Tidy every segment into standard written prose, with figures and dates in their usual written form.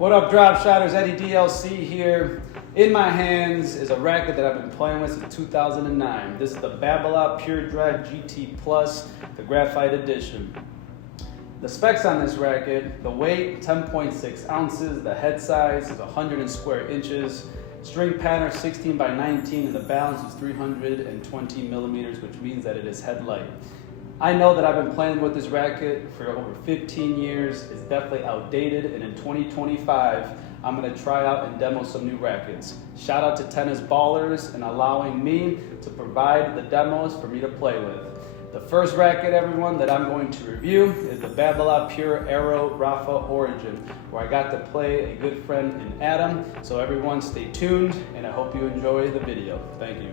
What up, DropShotters? Eddie DLC here. In my hands is a racket that I've been playing with since 2009. This is the Ballerz Pure Drive GT Plus, the Graphite Edition. The specs on this racket: the weight, 10.6 ounces, the head size is 100 square inches, string pattern 16 by 19, and the balance is 320 millimeters, which means that it is head light. I know that I've been playing with this racket for over 15 years. It's definitely outdated, and in 2025, I'm gonna try out and demo some new rackets. Shout out to tennis Ballerz and allowing me to provide the demos for me to play with. The first racket, everyone, that I'm going to review is the Ballerz Pure Aero Rafa Origin, where I got to play a good friend in Adam. So everyone stay tuned, and I hope you enjoy the video. Thank you.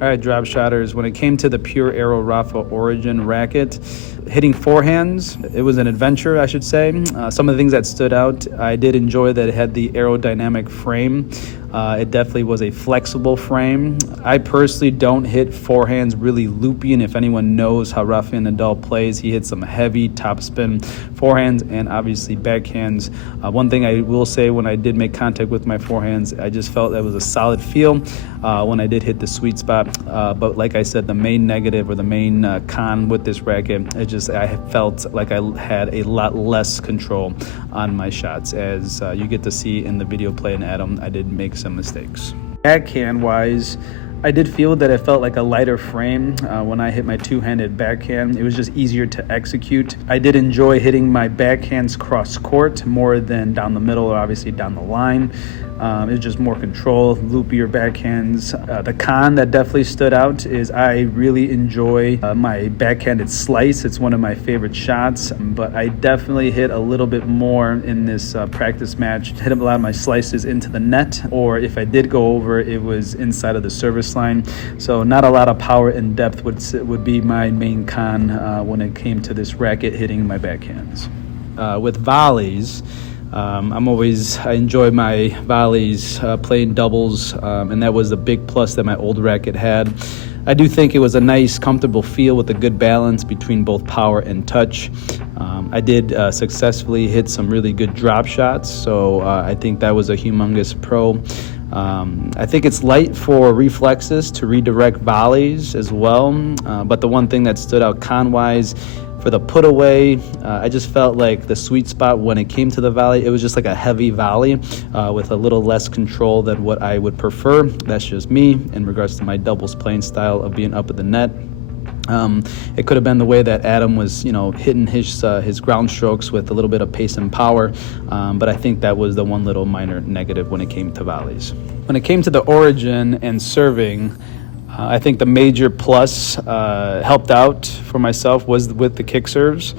All right, DropShotters, when it came to the Pure Aero Rafa Origin racket, hitting forehands, it was an adventure, I should say. Some of the things that stood out, I did enjoy that it had the aerodynamic frame. It definitely was a flexible frame. I personally don't hit forehands really loopy, and if anyone knows how Rafael Nadal plays, he hits some heavy topspin forehands and obviously backhands. One thing I will say, when I did make contact with my forehands, I just felt that was a solid feel when I did hit the sweet spot. But like I said, the main negative or the main con with this racket, I felt like I had a lot less control on my shots. As you get to see in the video play in Adam, I did make some mistakes. Backhand wise, I did feel that it felt like a lighter frame when I hit my two-handed backhand. It was just easier to execute. I did enjoy hitting my backhands cross court more than down the middle or obviously down the line. It was just more control, loopier backhands. The con that definitely stood out is I really enjoy my backhanded slice. It's one of my favorite shots, but I definitely hit a little bit more in this practice match. Hit a lot of my slices into the net, or if I did go over, it was inside of the service line. So not a lot of power and depth would be my main con when it came to this racket hitting my backhands. With volleys, I enjoy my volleys playing doubles, and that was a big plus that my old racket had. I do think it was a nice, comfortable feel with a good balance between both power and touch. I did successfully hit some really good drop shots, so I think that was a humongous pro. I think it's light for reflexes to redirect volleys as well, but the one thing that stood out con-wise, for the put away, I just felt like the sweet spot when it came to the volley, it was just like a heavy volley with a little less control than what I would prefer. That's just me in regards to my doubles playing style of being up at the net. It could have been the way that Adam was, hitting his ground strokes with a little bit of pace and power, but I think that was the one little minor negative when it came to volleys. When it came to the origin and serving, I think the major plus helped out for myself was with the kick serves.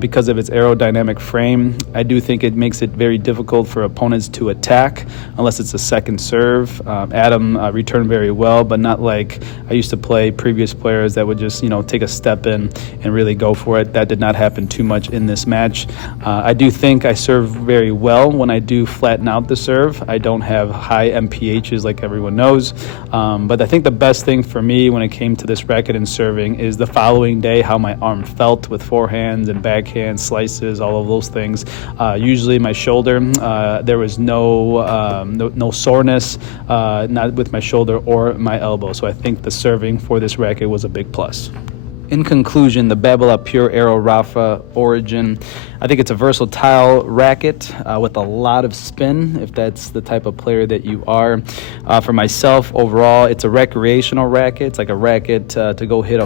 Because of its aerodynamic frame, I do think it makes it very difficult for opponents to attack unless it's a second serve. Adam returned very well, but not like I used to play previous players that would just, take a step in and really go for it. That did not happen too much in this match. I do think I serve very well when I do flatten out the serve. I don't have high MPHs like everyone knows, but I think the best thing for me when it came to this racket and serving is the following day, how my arm felt with forehands and backhand slices, all of those things. Usually my shoulder, there was no soreness, not with my shoulder or my elbow. So I think the serving for this racket was a big plus. In conclusion, the Ballerz Pure Aero Rafa Origin, I think it's a versatile racket with a lot of spin, if that's the type of player that you are. For myself, overall, it's a recreational racket. It's like a racket to go hit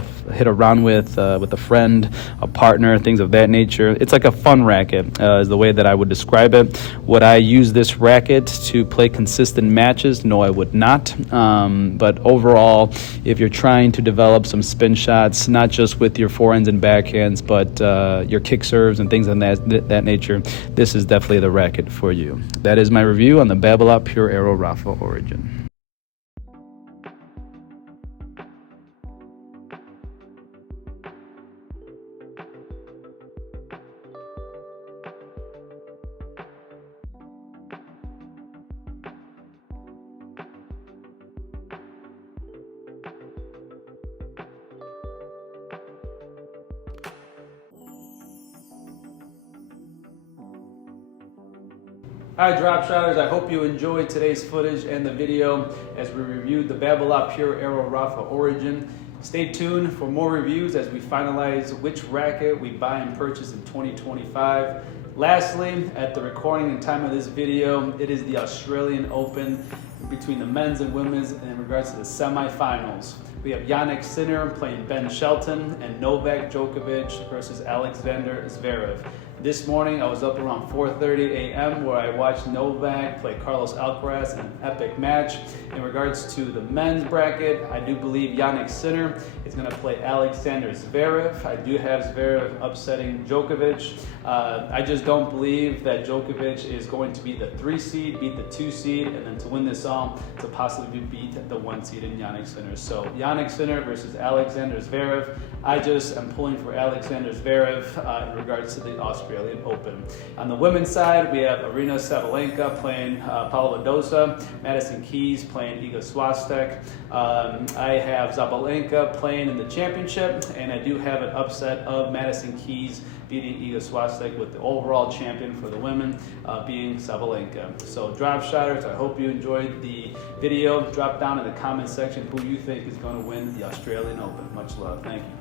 around with a friend, a partner, things of that nature. It's like a fun racket is the way that I would describe it. Would I use this racket to play consistent matches? No, I would not. But overall, if you're trying to develop some spin shots, not just with your forehands and backhands, but your kick serves and things of that nature, this is definitely the racket for you. That is my review on the Ballerz Pure Aero Raffle Origin. Hi DropShotters, I hope you enjoyed today's footage and the video as we reviewed the Ballerz Pure Aero Raffle Origin. Stay tuned for more reviews as we finalize which racket we buy and purchase in 2025. Lastly, at the recording and time of this video, it is the Australian Open between the men's and women's in regards to the semifinals. We have Jannik Sinner playing Ben Shelton and Novak Djokovic versus Alexander Zverev. This morning I was up around 4:30 a.m. where I watched Novak play Carlos Alcaraz in an epic match. In regards to the men's bracket, I do believe Jannik Sinner is going to play Alexander Zverev. I do have Zverev upsetting Djokovic. I just don't believe that Djokovic is going to be the 3 seed, beat the 2 seed, and then to win this all, to possibly beat the 1 seed in Jannik Sinner. So Jannik Sinner versus Alexander Zverev. I just am pulling for Alexander Zverev in regards to the Australian Open. On the women's side, we have Aryna Sabalenka playing Paula Badosa, Madison Keys playing Iga Swiatek. I have Sabalenka playing in the championship, and I do have an upset of Madison Keys beating Iga Swiatek with the overall champion for the women being Sabalenka. So DropShotters, I hope you enjoyed the video. Drop down in the comment section who you think is going to win the Australian Open. Much love. Thank you.